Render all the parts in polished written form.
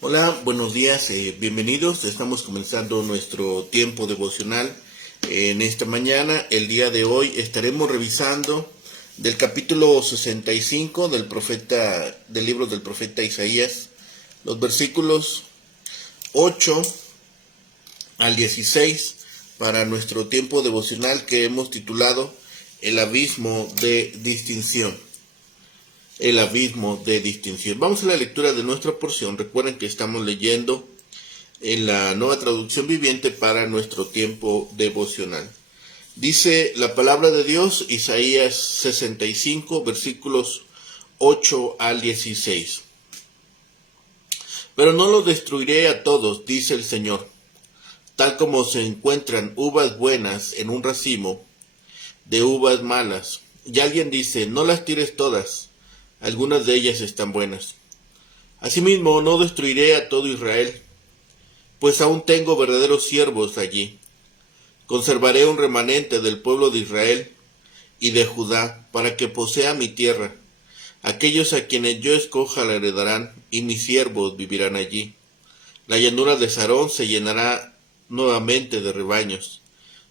Hola, buenos días, bienvenidos. Estamos comenzando nuestro tiempo devocional en esta mañana. El día de hoy estaremos revisando del capítulo 65 del libro del profeta Isaías, los versículos 8 al 16 para nuestro tiempo devocional que hemos titulado El abismo de distinción. El abismo de distinción. Vamos a la lectura de nuestra porción. Recuerden que estamos leyendo en la Nueva Traducción Viviente para nuestro tiempo devocional. Dice la palabra de Dios, Isaías 65, versículos 8 al 16. Pero no los destruiré a todos, dice el Señor. Tal como se encuentran uvas buenas en un racimo de uvas malas, y alguien dice, no las tires todas, algunas de ellas están buenas. Asimismo, no destruiré a todo Israel, pues aún tengo verdaderos siervos allí. Conservaré un remanente del pueblo de Israel y de Judá, para que posea mi tierra. Aquellos a quienes yo escoja la heredarán, y mis siervos vivirán allí. La llanura de Sarón se llenará nuevamente de rebaños,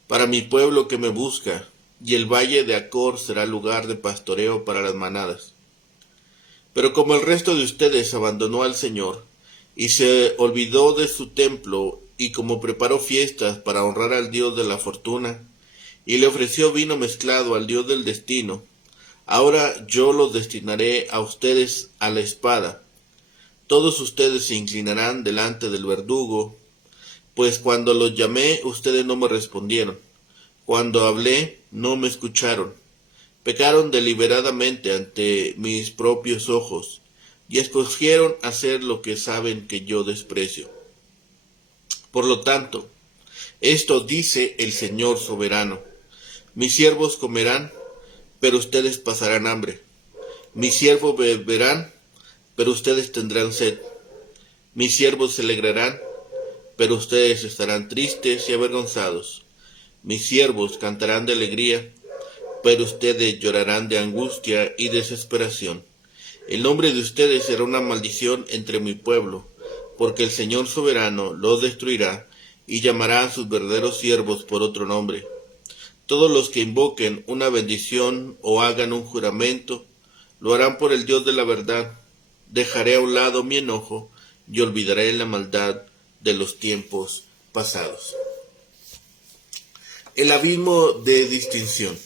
para mi pueblo que me busca, y el valle de Acor será lugar de pastoreo para las manadas. Pero como el resto de ustedes abandonó al Señor, y se olvidó de su templo, y como preparó fiestas para honrar al Dios de la fortuna, y le ofreció vino mezclado al Dios del destino, ahora yo los destinaré a ustedes a la espada. Todos ustedes se inclinarán delante del verdugo, pues cuando los llamé ustedes no me respondieron, cuando hablé no me escucharon. Pecaron deliberadamente ante mis propios ojos, y escogieron hacer lo que saben que yo desprecio. Por lo tanto, esto dice el Señor soberano: mis siervos comerán, pero ustedes pasarán hambre. Mis siervos beberán, pero ustedes tendrán sed. Mis siervos se alegrarán, pero ustedes estarán tristes y avergonzados. Mis siervos cantarán de alegría, pero ustedes llorarán de angustia y desesperación. El nombre de ustedes será una maldición entre mi pueblo, porque el Señor soberano los destruirá y llamará a sus verdaderos siervos por otro nombre. Todos los que invoquen una bendición o hagan un juramento, lo harán por el Dios de la verdad. Dejaré a un lado mi enojo y olvidaré la maldad de los tiempos pasados. El abismo de distinción.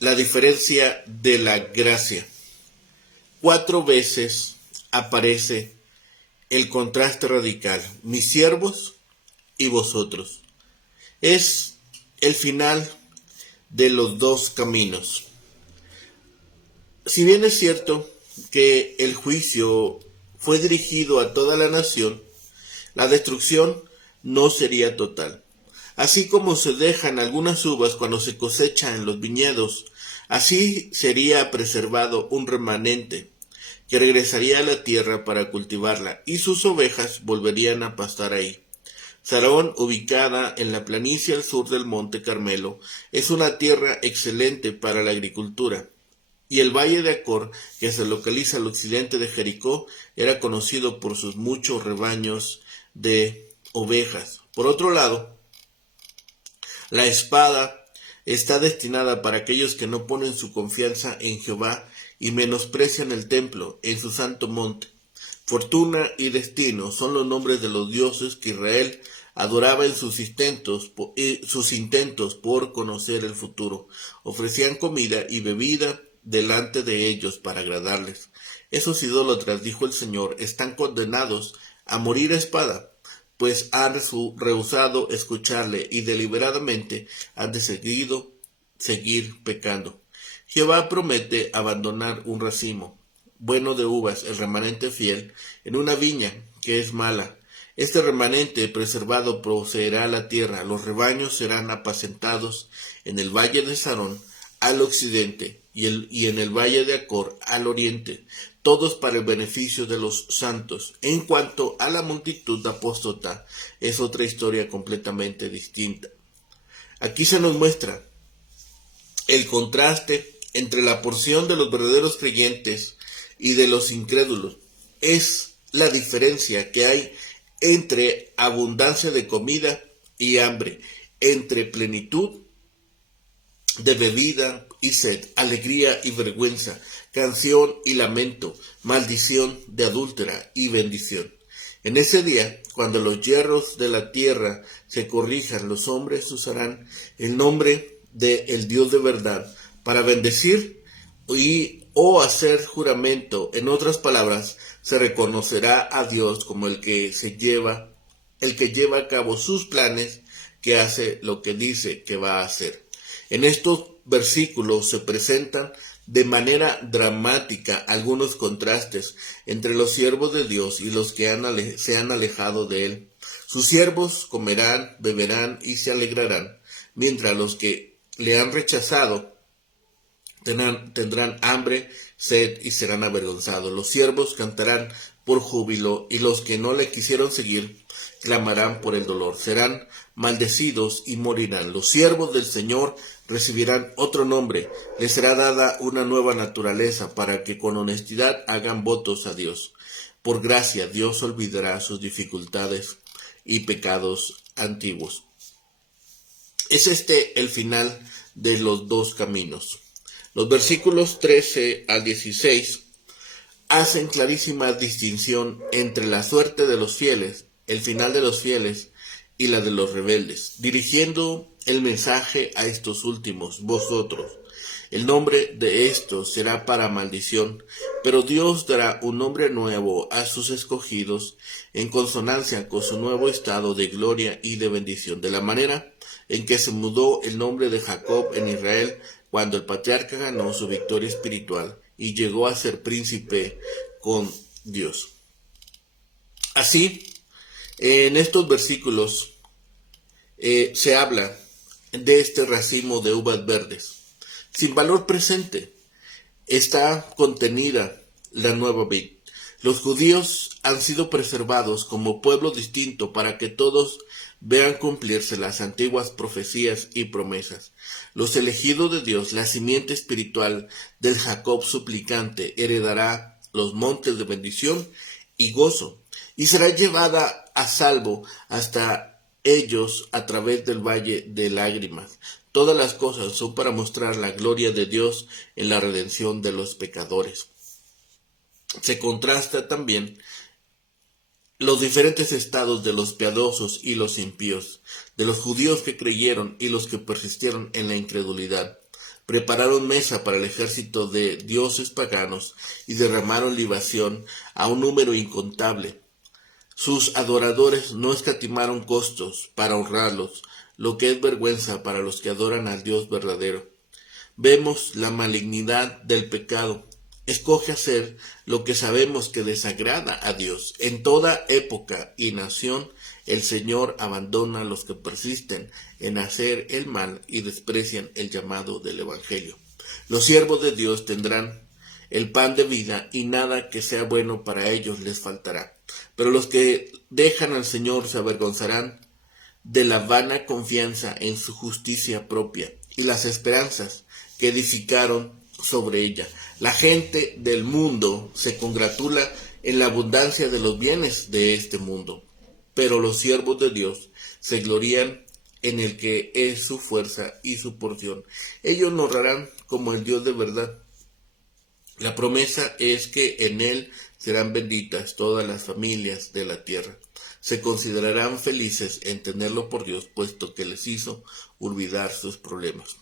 La diferencia de la gracia. 4 veces aparece el contraste radical: mis siervos y vosotros. Es el final de los dos caminos. Si bien es cierto que el juicio fue dirigido a toda la nación, la destrucción no sería total. Así como se dejan algunas uvas cuando se cosechan en los viñedos, así sería preservado un remanente que regresaría a la tierra para cultivarla, y sus ovejas volverían a pastar ahí. Sarón, ubicada en la planicie al sur del monte Carmelo, es una tierra excelente para la agricultura, y el valle de Acor, que se localiza al occidente de Jericó, era conocido por sus muchos rebaños de ovejas. Por otro lado, la espada está destinada para aquellos que no ponen su confianza en Jehová y menosprecian el templo en su santo monte. Fortuna y destino son los nombres de los dioses que Israel adoraba en sus intentos por conocer el futuro. Ofrecían comida y bebida delante de ellos para agradarles. Esos idólatras, dijo el Señor, están condenados a morir a espada, pues han rehusado escucharle y deliberadamente han decidido seguir pecando. Jehová promete abandonar un racimo bueno de uvas, el remanente fiel, en una viña que es mala. Este remanente preservado poseerá la tierra. Los rebaños serán apacentados en el valle de Sarón al occidente y en el valle de Acor al oriente, todos para el beneficio de los santos. En cuanto a la multitud apóstata, es otra historia completamente distinta. Aquí se nos muestra el contraste entre la porción de los verdaderos creyentes y de los incrédulos. Es la diferencia que hay entre abundancia de comida y hambre, entre plenitud de bebida y sed, alegría y vergüenza, canción y lamento, maldición de adúltera y bendición. En ese día, cuando los yerros de la tierra se corrijan, los hombres usarán el nombre del Dios de verdad para bendecir o hacer juramento. En otras palabras, se reconocerá a Dios como el que lleva a cabo sus planes, que hace lo que dice que va a hacer. En estos versículos se presentan de manera dramática algunos contrastes entre los siervos de Dios y los que se han alejado de él. Sus siervos comerán, beberán y se alegrarán, mientras los que le han rechazado tendrán hambre, sed y serán avergonzados. Los siervos cantarán por júbilo y los que no le quisieron seguir clamarán por el dolor. Serán maldecidos y morirán. Los siervos del Señor recibirán otro nombre. Les será dada una nueva naturaleza para que con honestidad hagan votos a Dios. Por gracia, Dios olvidará sus dificultades y pecados antiguos. Es este el final de los dos caminos. Los versículos 13 al 16 hacen clarísima distinción entre la suerte de los fieles, el final de los fieles y la de los rebeldes, dirigiendo el mensaje a estos últimos: vosotros. El nombre de estos será para maldición, pero Dios dará un nombre nuevo a sus escogidos en consonancia con su nuevo estado de gloria y de bendición, de la manera en que se mudó el nombre de Jacob en Israel cuando el patriarca ganó su victoria espiritual y llegó a ser príncipe con Dios. Así, en estos versículos se habla de este racimo de uvas verdes. Sin valor presente está contenida la nueva vid. Los judíos han sido preservados como pueblo distinto para que todos vean cumplirse las antiguas profecías y promesas. Los elegidos de Dios, la simiente espiritual del Jacob suplicante, heredará los montes de bendición y gozo, y será llevada a salvo hasta ellos a través del valle de lágrimas. Todas las cosas son para mostrar la gloria de Dios en la redención de los pecadores. Se contrasta también los diferentes estados de los piadosos y los impíos, de los judíos que creyeron y los que persistieron en la incredulidad. Prepararon mesa para el ejército de dioses paganos y derramaron libación a un número incontable. Sus adoradores no escatimaron costos para honrarlos, lo que es vergüenza para los que adoran al Dios verdadero. Vemos la malignidad del pecado. Escoge hacer lo que sabemos que desagrada a Dios. En toda época y nación, el Señor abandona a los que persisten en hacer el mal y desprecian el llamado del Evangelio. Los siervos de Dios tendrán el pan de vida y nada que sea bueno para ellos les faltará. Pero los que dejan al Señor se avergonzarán de la vana confianza en su justicia propia y las esperanzas que edificaron sobre ella. La gente del mundo se congratula en la abundancia de los bienes de este mundo, pero los siervos de Dios se glorían en el que es su fuerza y su porción. Ellos honrarán como el Dios de verdad. La promesa es que en él serán benditas todas las familias de la tierra. Se considerarán felices en tenerlo por Dios, puesto que les hizo olvidar sus problemas.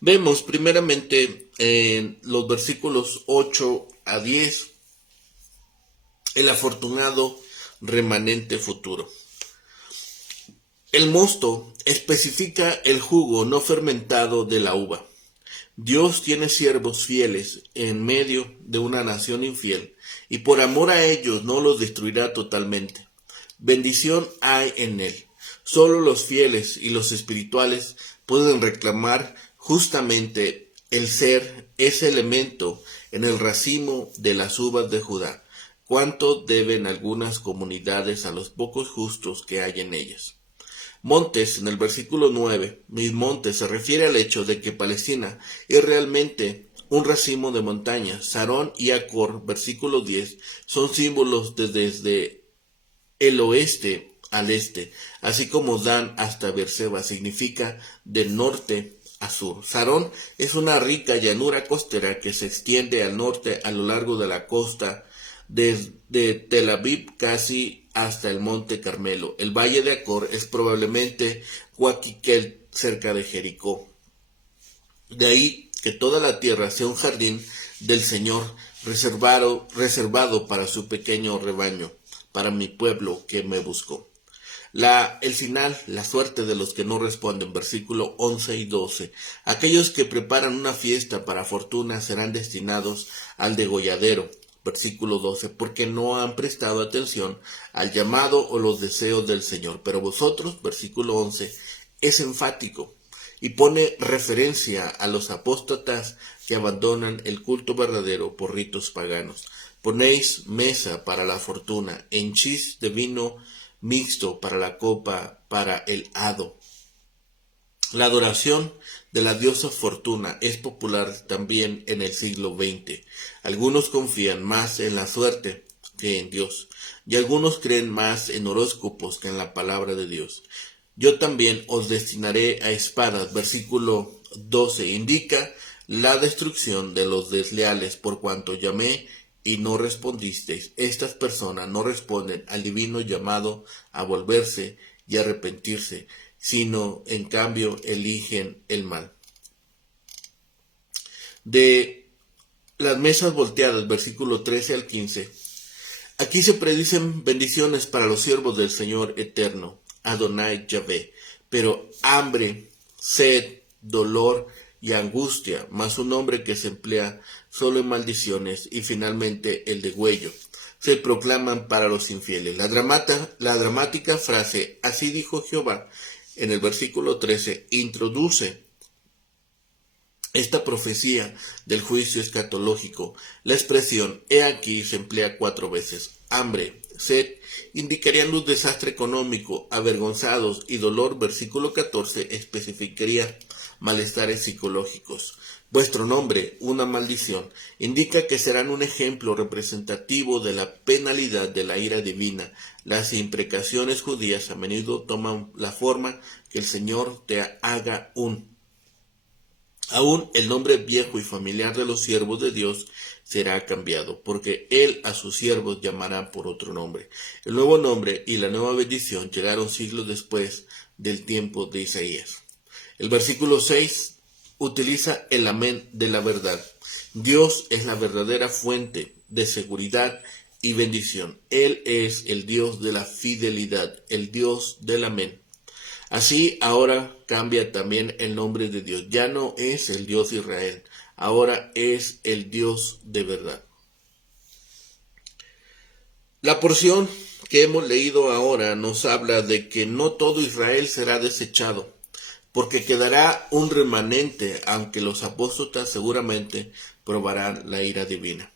Vemos primeramente en los versículos 8 a 10 el afortunado remanente futuro. El mosto especifica el jugo no fermentado de la uva. Dios tiene siervos fieles en medio de una nación infiel, y por amor a ellos no los destruirá totalmente. Bendición hay en él. Solo los fieles y los espirituales pueden reclamar justamente el ser ese elemento en el racimo de las uvas de Judá. ¿Cuánto deben algunas comunidades a los pocos justos que hay en ellas? Montes, en el versículo 9, mis montes, se refiere al hecho de que Palestina es realmente un racimo de montañas. Sarón y Acor, versículo 10, son símbolos desde el oeste al este, así como Dan hasta Beerseba, significa del norte a sur. Sarón es una rica llanura costera que se extiende al norte a lo largo de la costa desde Tel Aviv casi hasta el monte Carmelo. El valle de Acor es probablemente Huaquiquel, cerca de Jericó. De ahí que toda la tierra sea un jardín del Señor reservado para su pequeño rebaño, para mi pueblo que me buscó. El final, la suerte de los que no responden, versículo 11 y 12. Aquellos que preparan una fiesta para fortuna serán destinados al degolladero, versículo 12, porque no han prestado atención al llamado o los deseos del Señor. Pero vosotros, versículo 11, es enfático y pone referencia a los apóstatas que abandonan el culto verdadero por ritos paganos. Ponéis mesa para la fortuna, henchís de vino mixto para la copa, para el hado. La adoración de la diosa Fortuna es popular también en el siglo XX. Algunos confían más en la suerte que en Dios, y algunos creen más en horóscopos que en la palabra de Dios. Yo también os destinaré a espadas, versículo 12, indica la destrucción de los desleales, por cuanto llamé y no respondisteis. Estas personas no responden al divino llamado a volverse y arrepentirse, sino en cambio eligen el mal. De las mesas volteadas, versículo 13 al 15. Aquí se predicen bendiciones para los siervos del Señor eterno, Adonai Yahvé, pero hambre, sed, dolor y angustia, más un nombre que se emplea solo en maldiciones, y finalmente el degüello, se proclaman para los infieles. La dramática frase, así dijo Jehová, en el versículo 13, introduce esta profecía del juicio escatológico. La expresión he aquí se emplea 4 veces. Hambre, sed, indicarían un desastre económico, avergonzados, y dolor, versículo 14, especificaría malestares psicológicos. Vuestro nombre, una maldición, indica que serán un ejemplo representativo de la penalidad de la ira divina. Las imprecaciones judías a menudo toman la forma que el Señor te haga Aún el nombre viejo y familiar de los siervos de Dios será cambiado, porque Él a sus siervos llamará por otro nombre. El nuevo nombre y la nueva bendición llegaron siglos después del tiempo de Isaías. El versículo 6 utiliza el amén de la verdad. Dios es la verdadera fuente de seguridad y bendición. Él es el Dios de la fidelidad, el Dios del amén. Así ahora cambia también el nombre de Dios. Ya no es el Dios de Israel, ahora es el Dios de verdad. La porción que hemos leído ahora nos habla de que no todo Israel será desechado, porque quedará un remanente, aunque los apóstoles seguramente probarán la ira divina.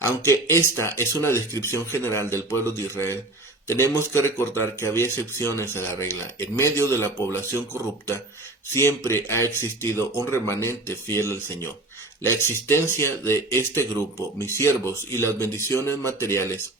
Aunque esta es una descripción general del pueblo de Israel, tenemos que recordar que había excepciones a la regla. En medio de la población corrupta siempre ha existido un remanente fiel al Señor. La existencia de este grupo, mis siervos, y las bendiciones materiales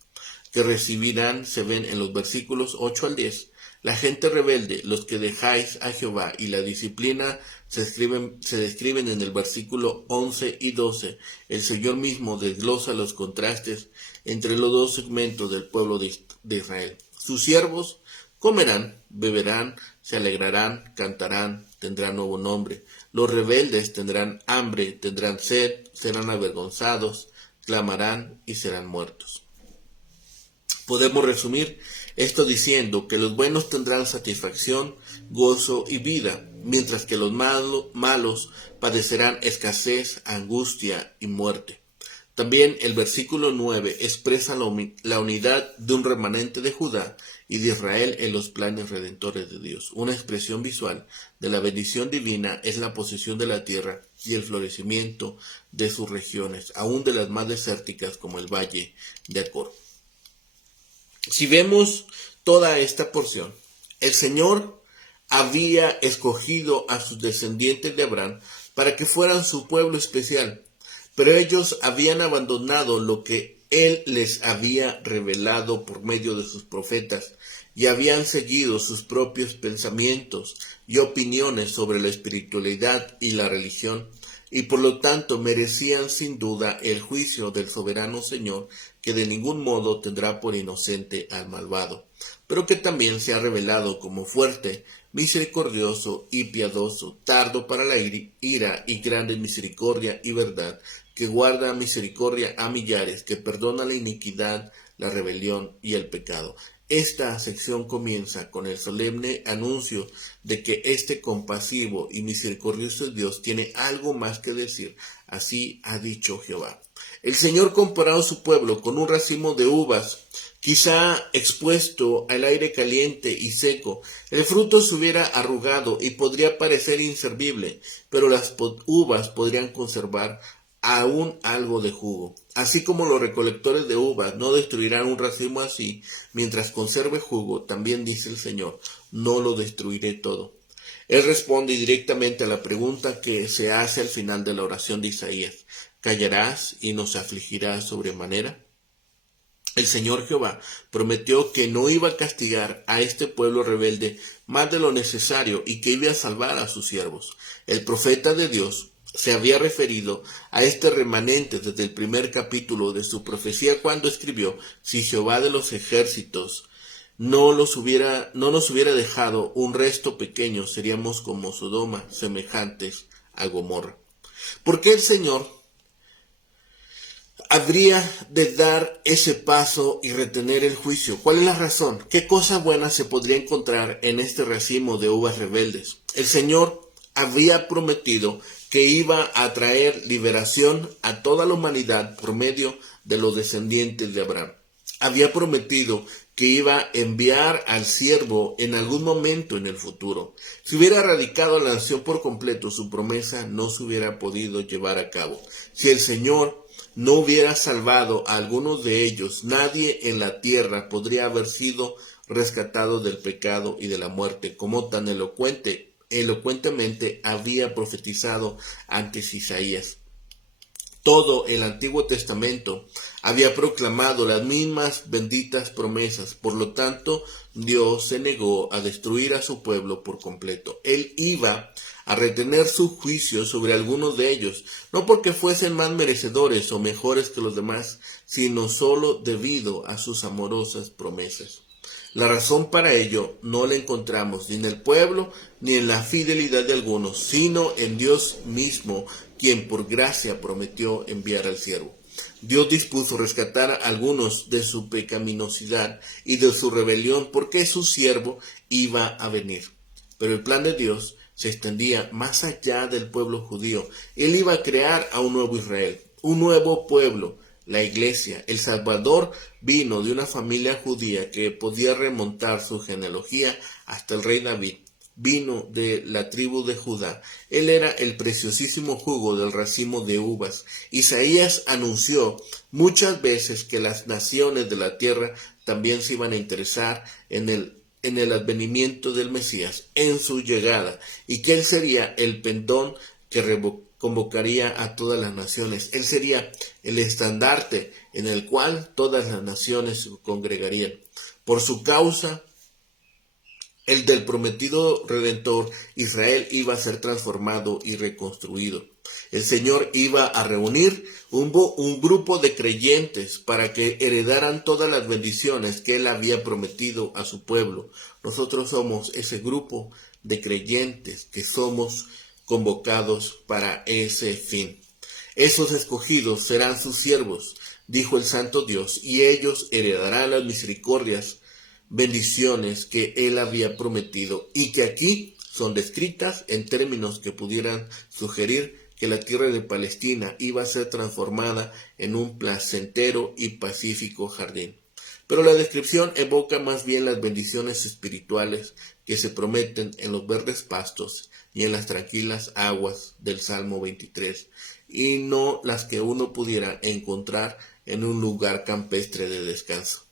que recibirán se ven en los versículos 8 al 10. La gente rebelde, los que dejáis a Jehová, y la disciplina se describen en el versículo 11 y 12. El Señor mismo desglosa los contrastes entre los dos segmentos del pueblo de Israel. Sus siervos comerán, beberán, se alegrarán, cantarán, tendrán nuevo nombre. Los rebeldes tendrán hambre, tendrán sed, serán avergonzados, clamarán y serán muertos. Podemos resumir esto diciendo que los buenos tendrán satisfacción, gozo y vida, mientras que los malos padecerán escasez, angustia y muerte. También el versículo 9 expresa la unidad de un remanente de Judá y de Israel en los planes redentores de Dios. Una expresión visual de la bendición divina es la posesión de la tierra y el florecimiento de sus regiones, aún de las más desérticas como el valle de Acor. Si vemos toda esta porción, el Señor había escogido a sus descendientes de Abraham para que fueran su pueblo especial. Pero ellos habían abandonado lo que él les había revelado por medio de sus profetas y habían seguido sus propios pensamientos y opiniones sobre la espiritualidad y la religión, y por lo tanto merecían sin duda el juicio del soberano Señor, que de ningún modo tendrá por inocente al malvado, pero que también se ha revelado como fuerte, misericordioso y piadoso, tardo para la ira y grande misericordia y verdad, que guarda misericordia a millares, que perdona la iniquidad, la rebelión y el pecado. Esta sección comienza con el solemne anuncio de que este compasivo y misericordioso Dios tiene algo más que decir. Así ha dicho Jehová. El Señor comparó a su pueblo con un racimo de uvas, quizá expuesto al aire caliente y seco. El fruto se hubiera arrugado y podría parecer inservible, pero las uvas podrían conservar aún algo de jugo. Así como los recolectores de uvas no destruirán un racimo así, mientras conserve jugo, también dice el Señor, no lo destruiré todo. Él responde directamente a la pregunta que se hace al final de la oración de Isaías. ¿Callarás y nos afligirás sobremanera? El Señor Jehová prometió que no iba a castigar a este pueblo rebelde más de lo necesario y que iba a salvar a sus siervos. El profeta de Dios se había referido a este remanente desde el primer capítulo de su profecía cuando escribió: si Jehová de los ejércitos no nos hubiera dejado un resto pequeño, seríamos como Sodoma, semejantes a Gomorra. ¿Por qué el Señor habría de dar ese paso y retener el juicio? ¿Cuál es la razón? ¿Qué cosa buena se podría encontrar en este racimo de uvas rebeldes? El Señor había prometido que iba a traer liberación a toda la humanidad por medio de los descendientes de Abraham. Había prometido que iba a enviar al siervo en algún momento en el futuro. Si hubiera erradicado a la nación por completo, su promesa no se hubiera podido llevar a cabo. Si el Señor no hubiera salvado a algunos de ellos, nadie en la tierra podría haber sido rescatado del pecado y de la muerte, como tan elocuentemente había profetizado antes Isaías. Todo el Antiguo Testamento había proclamado las mismas benditas promesas. Por lo tanto, Dios se negó a destruir a su pueblo por completo. Él iba a retener su juicio sobre algunos de ellos, no porque fuesen más merecedores o mejores que los demás, sino solo debido a sus amorosas promesas. La razón para ello no la encontramos ni en el pueblo ni en la fidelidad de algunos, sino en Dios mismo, quien por gracia prometió enviar al siervo. Dios dispuso rescatar a algunos de su pecaminosidad y de su rebelión porque su siervo iba a venir. Pero el plan de Dios se extendía más allá del pueblo judío. Él iba a crear a un nuevo Israel, un nuevo pueblo, la Iglesia. El Salvador vino de una familia judía que podía remontar su genealogía hasta el rey David. Vino de la tribu de Judá. Él era el preciosísimo jugo del racimo de uvas. Isaías anunció muchas veces que las naciones de la tierra también se iban a interesar en el advenimiento del Mesías, en su llegada, y que él sería el pendón que convocaría a todas las naciones. Él sería el estandarte en el cual todas las naciones se congregarían. Por su causa, el del prometido Redentor, Israel iba a ser transformado y reconstruido. El Señor iba a reunir un grupo de creyentes para que heredaran todas las bendiciones que Él había prometido a su pueblo. Nosotros somos ese grupo de creyentes que somos convocados para ese fin. Esos escogidos serán sus siervos, dijo el Santo Dios, y ellos heredarán las misericordias, bendiciones que Él había prometido y que aquí son descritas en términos que pudieran sugerir que la tierra de Palestina iba a ser transformada en un placentero y pacífico jardín. Pero la descripción evoca más bien las bendiciones espirituales que se prometen en los verdes pastos y en las tranquilas aguas del Salmo 23, y no las que uno pudiera encontrar en un lugar campestre de descanso.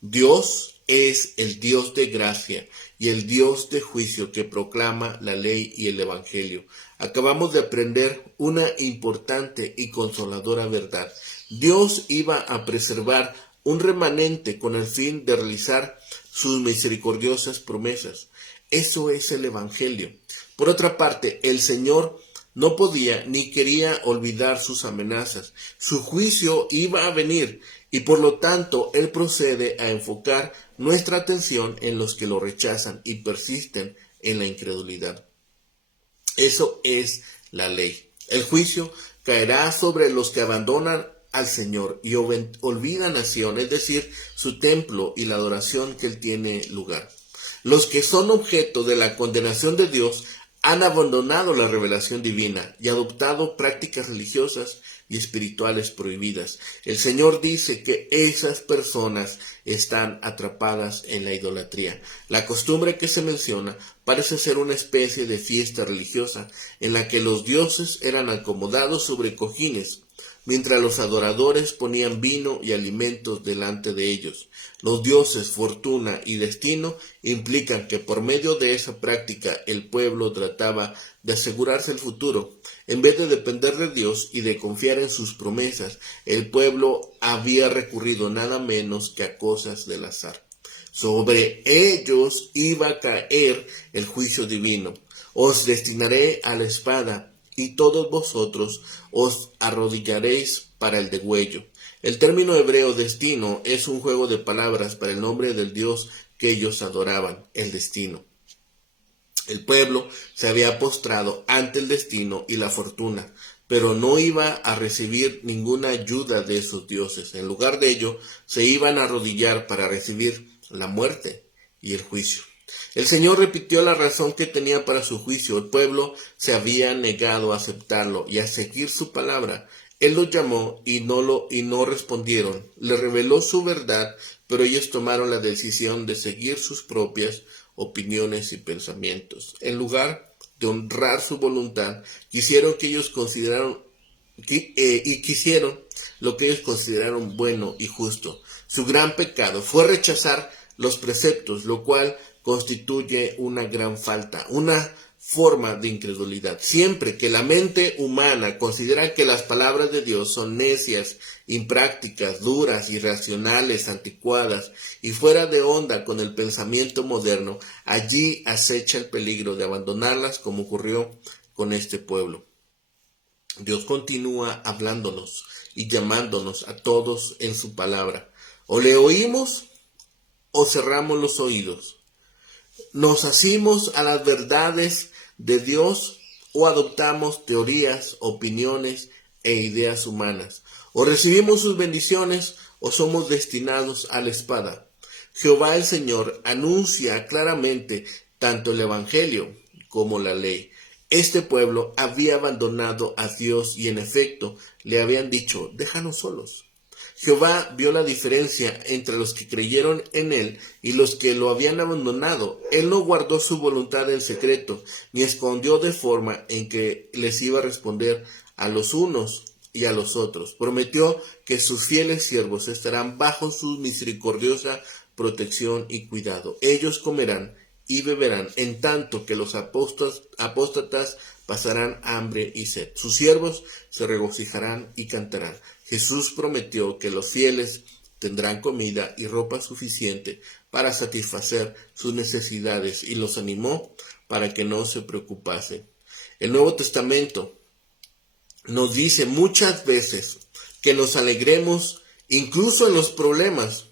Dios es el Dios de gracia y el Dios de juicio que proclama la ley y el Evangelio. Acabamos de aprender una importante y consoladora verdad. Dios iba a preservar un remanente con el fin de realizar sus misericordiosas promesas. Eso es el Evangelio. Por otra parte, el Señor no podía ni quería olvidar sus amenazas. Su juicio iba a venir y por lo tanto Él procede a enfocar nuestra atención en los que lo rechazan y persisten en la incredulidad. Eso es la ley. El juicio caerá sobre los que abandonan al Señor y olvidan a Sión, es decir, su templo y la adoración que Él tiene lugar. Los que son objeto de la condenación de Dios han abandonado la revelación divina y adoptado prácticas religiosas y espirituales prohibidas. El Señor dice que esas personas están atrapadas en la idolatría. La costumbre que se menciona parece ser una especie de fiesta religiosa en la que los dioses eran acomodados sobre cojines, mientras los adoradores ponían vino y alimentos delante de ellos. Los dioses, fortuna y destino implican que por medio de esa práctica el pueblo trataba de asegurarse el futuro. En vez de depender de Dios y de confiar en sus promesas, el pueblo había recurrido nada menos que a cosas del azar. Sobre ellos iba a caer el juicio divino. Os destinaré a la espada, y todos vosotros os arrodillaréis para el degüello. El término hebreo destino es un juego de palabras para el nombre del Dios que ellos adoraban, el destino. El pueblo se había postrado ante el destino y la fortuna, pero no iba a recibir ninguna ayuda de esos dioses. En lugar de ello, se iban a arrodillar para recibir la muerte y el juicio. El Señor repitió la razón que tenía para su juicio. El pueblo se había negado a aceptarlo y a seguir su palabra. Él los llamó y no respondieron. Le reveló su verdad, pero ellos tomaron la decisión de seguir sus propias opiniones y pensamientos. En lugar de honrar su voluntad, quisieron lo que ellos consideraron bueno y justo. Su gran pecado fue rechazar los preceptos, lo cual constituye una gran falta, una forma de incredulidad. Siempre que la mente humana considera que las palabras de Dios son necias, imprácticas, duras, irracionales, anticuadas y fuera de onda con el pensamiento moderno, allí acecha el peligro de abandonarlas como ocurrió con este pueblo. Dios continúa hablándonos y llamándonos a todos en su palabra. O le oímos o cerramos los oídos. Nos asimos a las verdades de Dios o adoptamos teorías, opiniones e ideas humanas. O recibimos sus bendiciones o somos destinados a la espada. Jehová el Señor anuncia claramente tanto el Evangelio como la ley. Este pueblo había abandonado a Dios y en efecto le habían dicho, déjanos solos. Jehová vio la diferencia entre los que creyeron en él y los que lo habían abandonado. Él no guardó su voluntad en secreto, ni escondió de forma en que les iba a responder a los unos y a los otros. Prometió que sus fieles siervos estarán bajo su misericordiosa protección y cuidado. Ellos comerán y beberán, en tanto que los apóstatas pasarán hambre y sed. Sus siervos se regocijarán y cantarán. Jesús prometió que los fieles tendrán comida y ropa suficiente para satisfacer sus necesidades y los animó para que no se preocupasen. El Nuevo Testamento nos dice muchas veces que nos alegremos incluso en los problemas.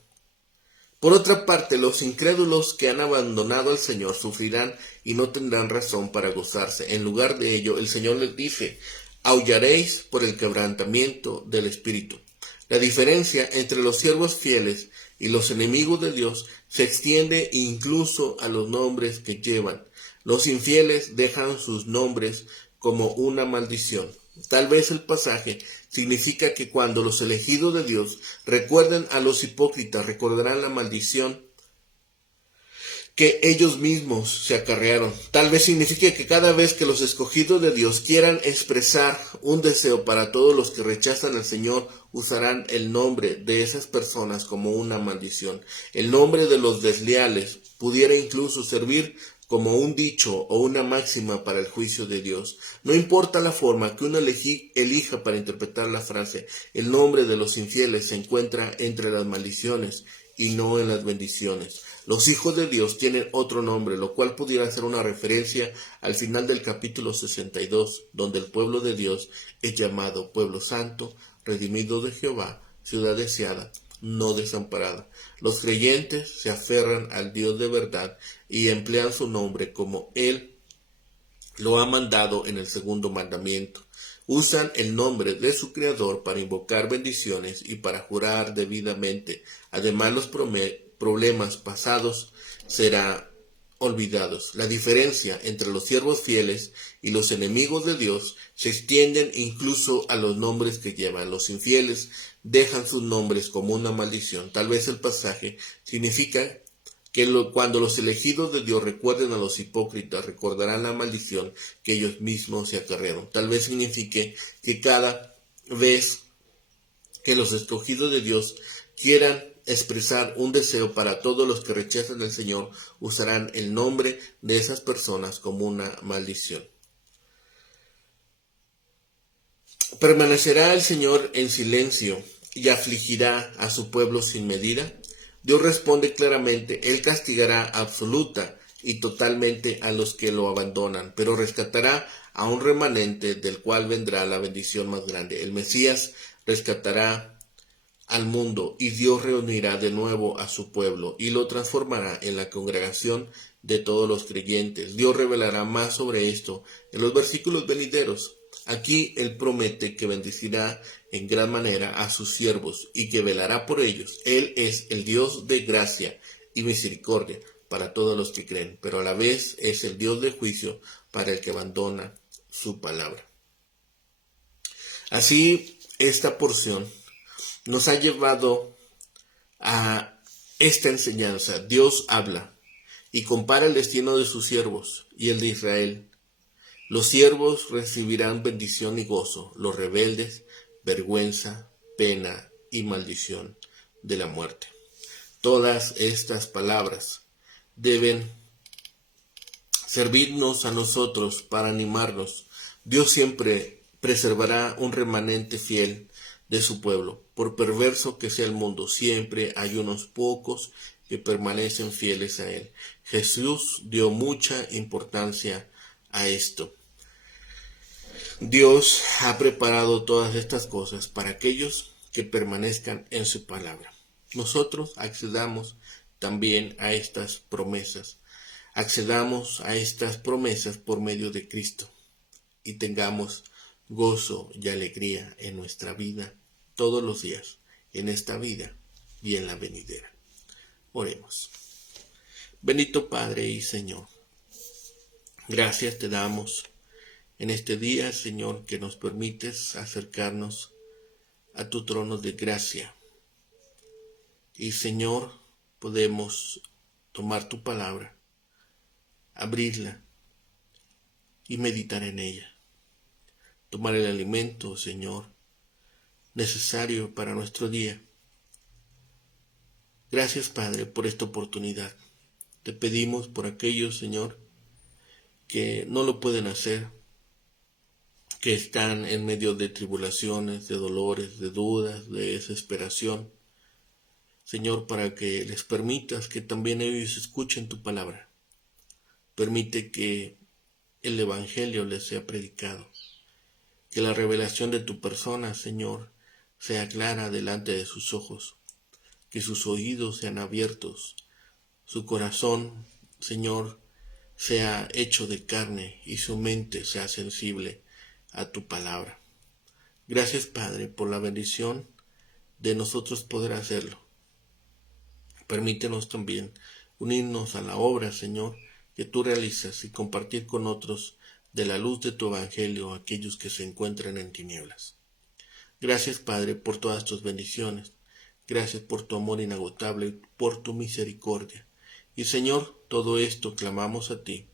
Por otra parte, los incrédulos que han abandonado al Señor sufrirán y no tendrán razón para gozarse. En lugar de ello, el Señor les dice, aullaréis por el quebrantamiento del espíritu. La diferencia entre los siervos fieles y los enemigos de Dios se extiende incluso a los nombres que llevan. Los infieles dejan sus nombres como una maldición. Tal vez el pasaje significa que cuando los elegidos de Dios recuerden a los hipócritas, recordarán la maldición que ellos mismos se acarrearon. Tal vez signifique que cada vez que los escogidos de Dios quieran expresar un deseo para todos los que rechazan al Señor, usarán el nombre de esas personas como una maldición. El nombre de los desleales pudiera incluso servir como un dicho o una máxima para el juicio de Dios. No importa la forma que uno elija para interpretar la frase, el nombre de los infieles se encuentra entre las maldiciones y no en las bendiciones. Los hijos de Dios tienen otro nombre, lo cual pudiera ser una referencia al final del capítulo 62, donde el pueblo de Dios es llamado pueblo santo, redimido de Jehová, ciudad deseada, no desamparada. Los creyentes se aferran al Dios de verdad y emplean su nombre como Él lo ha mandado en el segundo mandamiento. Usan el nombre de su Creador para invocar bendiciones y para jurar debidamente. Además, los problemas pasados serán olvidados. La diferencia entre los siervos fieles y los enemigos de Dios se extienden incluso a los nombres que llevan. Los infieles dejan sus nombres como una maldición. Tal vez el pasaje significa que cuando los elegidos de Dios recuerden a los hipócritas, recordarán la maldición que ellos mismos se acarrearon. Tal vez signifique que cada vez que los escogidos de Dios quieran expresar un deseo para todos los que rechazan al Señor, usarán el nombre de esas personas como una maldición. ¿Permanecerá el Señor en silencio y afligirá a su pueblo sin medida? Dios responde claramente, Él castigará absoluta y totalmente a los que lo abandonan, pero rescatará a un remanente del cual vendrá la bendición más grande. El Mesías rescatará al mundo y Dios reunirá de nuevo a su pueblo y lo transformará en la congregación de todos los creyentes. Dios revelará más sobre esto en los versículos venideros. Aquí Él promete que bendecirá en gran manera a sus siervos y que velará por ellos. Él es el Dios de gracia y misericordia para todos los que creen, pero a la vez es el Dios de juicio para el que abandona su palabra. Así, esta porción nos ha llevado a esta enseñanza. Dios habla y compara el destino de sus siervos y el de Israel. Los siervos recibirán bendición y gozo, los rebeldes, vergüenza, pena y maldición de la muerte. Todas estas palabras deben servirnos a nosotros para animarnos. Dios siempre preservará un remanente fiel de su pueblo. Por perverso que sea el mundo, siempre hay unos pocos que permanecen fieles a Él. Jesús dio mucha importancia a esto. Dios ha preparado todas estas cosas para aquellos que permanezcan en su palabra. Nosotros accedamos también a estas promesas. Accedamos a estas promesas por medio de Cristo y tengamos gozo y alegría en nuestra vida todos los días, en esta vida y en la venidera. Oremos. Bendito Padre y Señor, gracias te damos en este día, Señor, que nos permites acercarnos a tu trono de gracia. Y, Señor, podemos tomar tu palabra, abrirla y meditar en ella. Tomar el alimento, Señor, necesario para nuestro día. Gracias, Padre, por esta oportunidad. Te pedimos por aquellos, Señor, que no lo pueden hacer, que están en medio de tribulaciones, de dolores, de dudas, de desesperación. Señor, para que les permitas que también ellos escuchen tu palabra. Permite que el Evangelio les sea predicado. Que la revelación de tu persona, Señor, sea clara delante de sus ojos. Que sus oídos sean abiertos. Su corazón, Señor, sea hecho de carne y su mente sea sensible a tu palabra. Gracias, Padre, por la bendición de nosotros poder hacerlo. Permítenos también unirnos a la obra, Señor, que tú realizas y compartir con otros de la luz de tu evangelio a aquellos que se encuentran en tinieblas. Gracias, Padre, por todas tus bendiciones. Gracias por tu amor inagotable, por tu misericordia. Y Señor, todo esto clamamos a ti,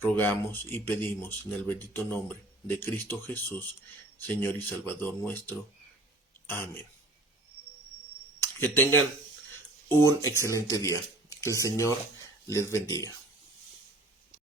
rogamos y pedimos en el bendito nombre de Cristo Jesús, Señor y Salvador nuestro. Amén. Que tengan un excelente día. Que el Señor les bendiga.